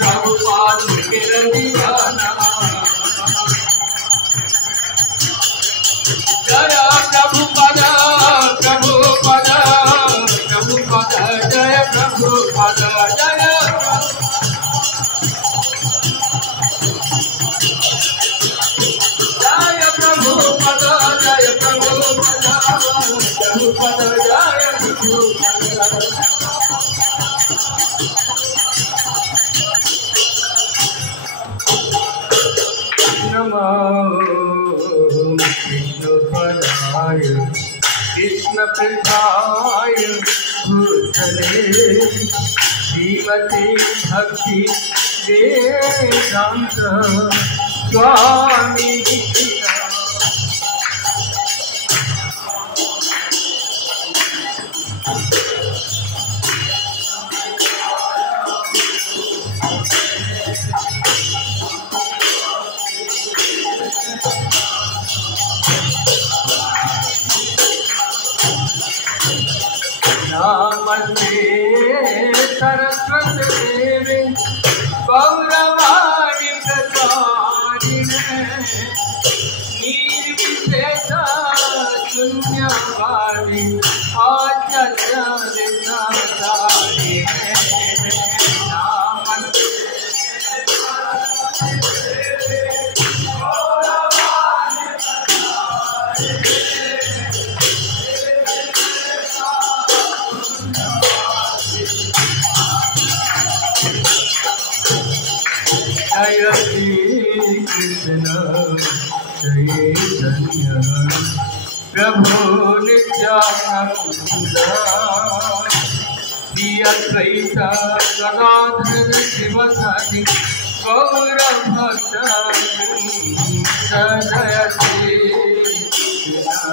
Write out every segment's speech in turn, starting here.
Prabhupada सत्याय भूतले श्रीमते भक्ति वेदांत स्वामी नमस्ते सरस्वती देवी गौरवाणी प्रचारिणे निर्विशेष शून्यवादी आचार्यरिणे जय श्री कृष्ण चैतन्य प्रभु नित्यानंद श्री अद्वैत गदाधर शिवसदि गौर भक्त जय श्री कृष्ण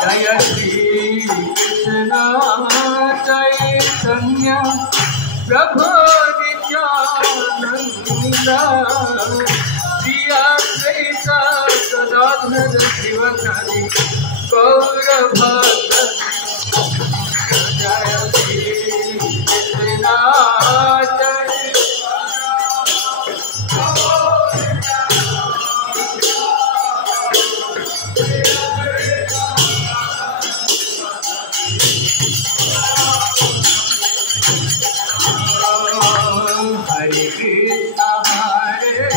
जय श्री कृष्ण चैतन्य प्रभु नित्यानंद श्री अद्वैत गदाधर शिवसदि गौर भक्त जय श्री कृष्ण हरे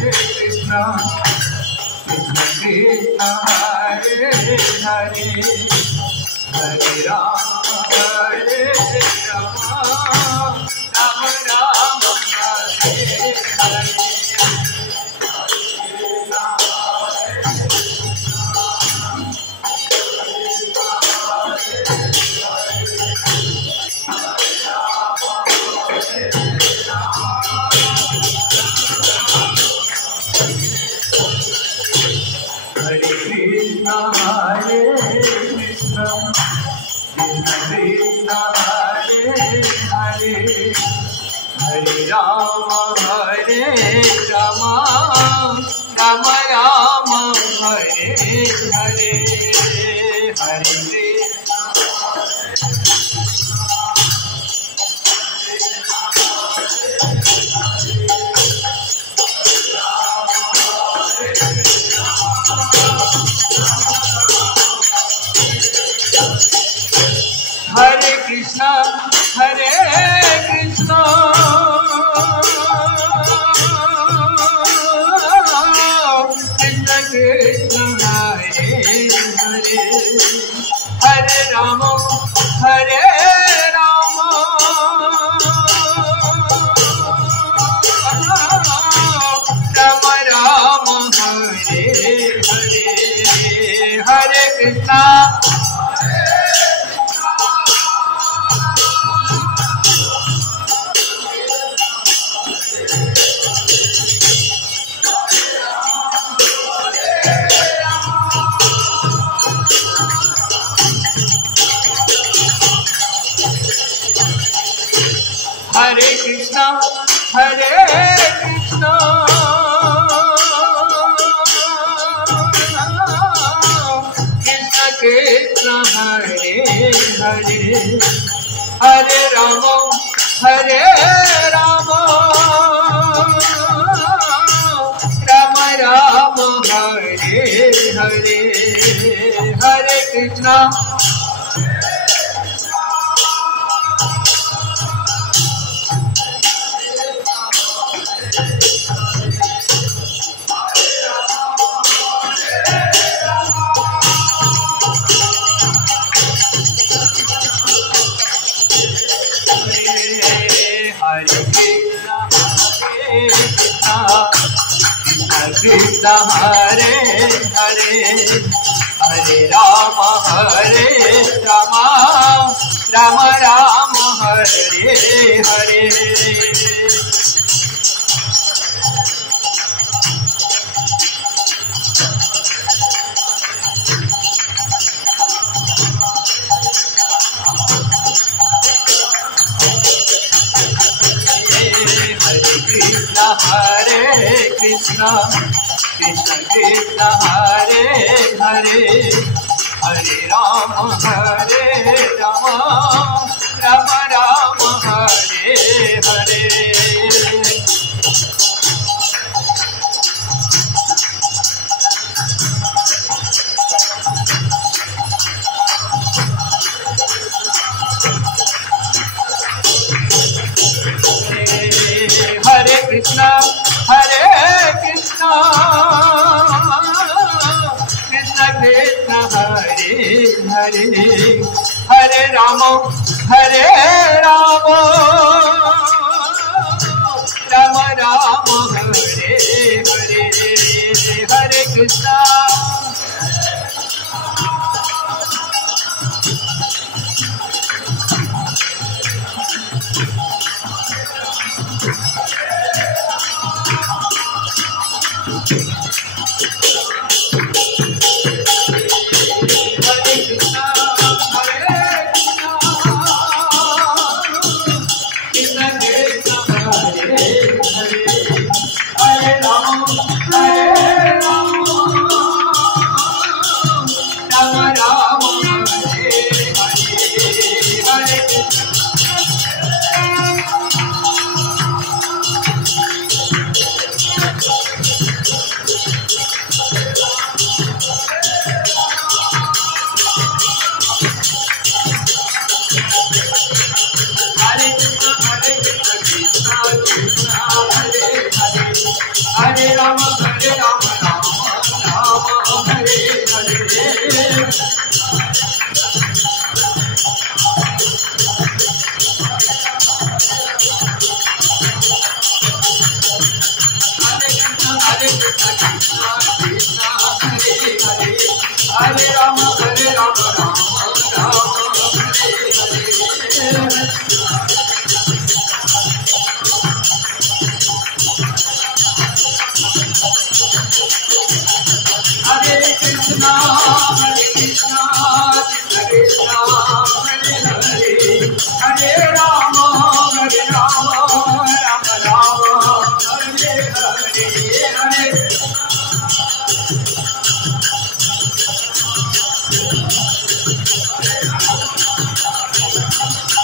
कृष्ण कृष्ण कृष्ण हरे हरे हरे राम राम राम हरे हरे हरे कृष्ण हरे कृष्ण कृष्ण हरे हरे हरे राम राम राम हरे हरे हरे हरे कृष्ण हरे कृष्ण कृष्ण कृष्ण हरे हरे हरे राम राम राम हरे हरे हरे कृष्ण हरे कृष्ण हरे कृष्ण कृष्ण कृष्ण हरे हरे हरे राम राम राम हरे हरे हरे कृष्ण कृष्ण हरे हरे हरे राम राम राम हरे हरे हरे कृष्ण कृष्ण कृष्ण हरे हरे हरे राम राम राम हरे हरे हरे कृष्ण कृष्ण कृष्ण हरे हरे हरे राम राम राम हरे हरे हरे कृष्ण हरे राम राम राम हरे हरे हरे राम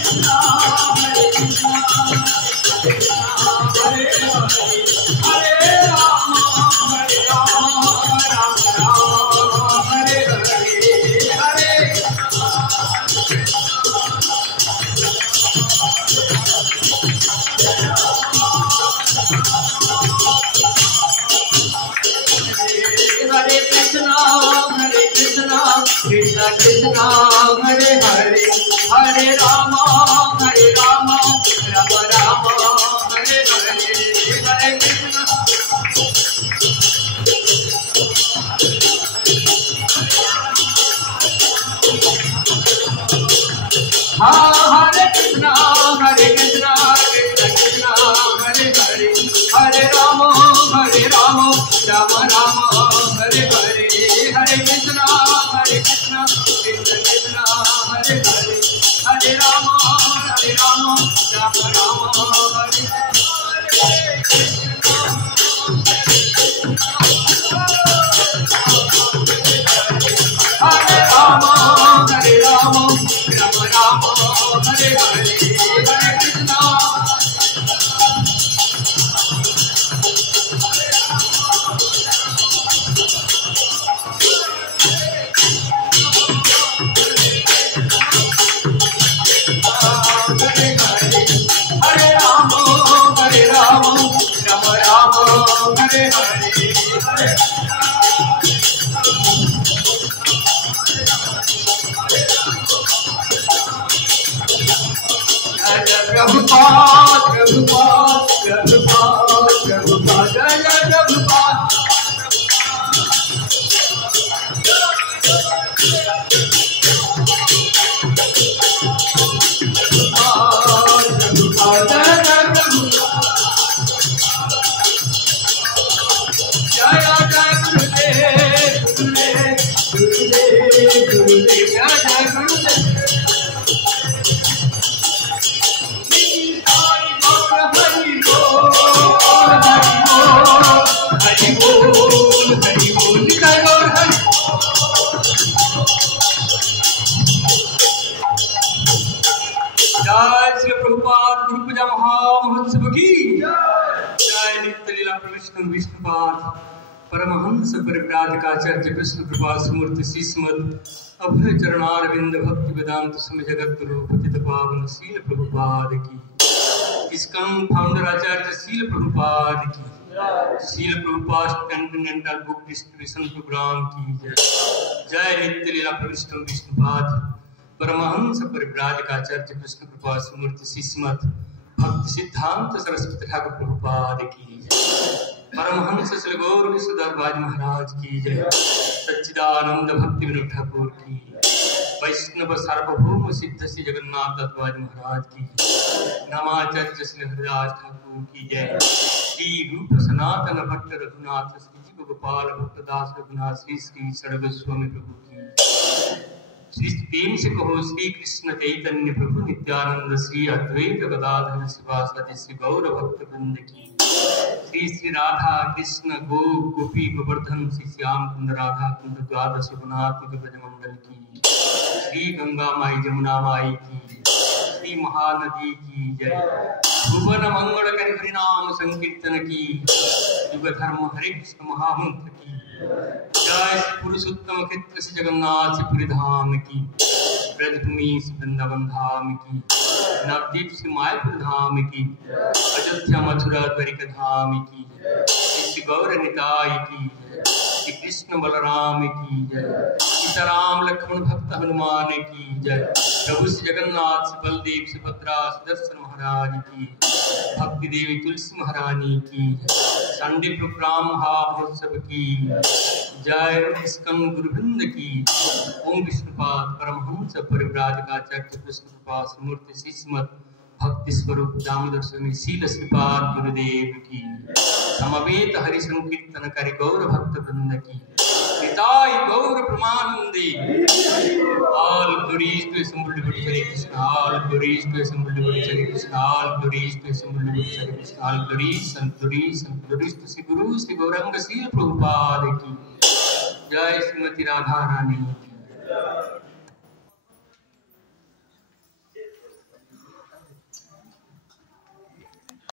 राम राम हरे हरे हरे कृष्णा कृष्ण कृष्ण हरे हरे हरे राम राम राम हरे हरे हरे कृष्ण कृष्ण हरे हरे हरे राम राम राम हरे हरे हरे कृष्ण हरे कृष्ण कृष्ण कृष्ण हरे हरे हरे राम राम राम हरे हरे हरे कृष्ण कृष्ण कृष्ण प्रभुपाद प्रभुपाद प्रभुपाद प्रभुपाद जय प्रभुपाद विष्णुपाद परमहंस परिव्राजकाचार्य कृष्ण कृपा सुमूर्ति श्रीमद अभय चरणारविंद भक्ति वेदांत समय जगत गुरु पतित पावन शील प्रभुपाद की इसकन फाउंडर आचार्य शील प्रभुपाद की शील प्रभुपाद कॉन्टिनेंटल बुक डिस्ट्रीब्यूशन प्रोग्राम की जय नित्य लीला प्रविष्ट विष्णुपाद परमहंस परिव्राजकाचार्य कृष्ण कृपा सुमूर्ति श्रीमद भक्ति सिद्धांत सरस्वती ठाकुर प्रभुपाद की परमहंस श्री गौर किशोरदास महाराज की जय सच्चिदानंद भक्ति विनोद ठाकुर की वैष्णव सार्वभौम सिद्ध श्री जगन्नाथ दत्तवाज महाराज की नामाचार्य श्री हरिदास ठाकुर की जय श्री रूप सनातन भट्ट रघुनाथ श्री जीव गोपाल भक्तदास रघुनाथ श्री श्री सर्वस्वामी प्रभु की श्री प्रेम से कहो श्री कृष्ण चैतन्य प्रभु नित्यानंद श्री अद्वैत गदाधर शिवासादि श्री गौर भक्त वृंद की श्री श्री राधा कृष्ण गो गोपी गोवर्धन श्री श्याम कुंद राधा कुंद द्वादश गुणात्मक ब्रजमंडल की श्री गंगा माई जमुना माई की श्री महानदी की जय भुवन मंगल कर हरिनाम संकीर्तन की युग धर्म हरे कृष्ण महामंत्र की जय श्री पुरुषोत्तम क्षेत्र श्री जगन्नाथ श्री धाम की ब्रजभूमि श्री वृंदावन धाम की नवदीप श्री मायापुर धाम की अयोध्या मथुरा द्वारिका धाम की श्री गौर निताय की श्री कृष्ण बलराम की जय सीताराम लक्ष्मण भक्त हनुमान की जय प्रभु श्री जगन्नाथ श्री बलदेव श्री भद्रा सुदर्शन महाराज की भक्ति देवी तुलसी महारानी की संडे प्रोग्राम महामहोत्सव की जय इसकन गुरुवृंद की ओम विष्णुपाद परमहंस परिव्राजकाचार्य कृष्ण कृपा सुमूर्ति श्रीमद भक्ति स्वरूप दामोदर स्वामी शील श्रीपाद गुरुदेव की समवेत हरि संकीर्तन करि गौर भक्त वृंद की निताय गौर प्रमानंदे all glories to assembled devotees Hare Krishna, all glories to assembled devotees Hare Krishna, all glories to assembled devotees Hare Krishna, all glories and glories and glories to Sri Guru Sri Gauranga Sri Prabhupada की जय श्रीमती राधा रानी की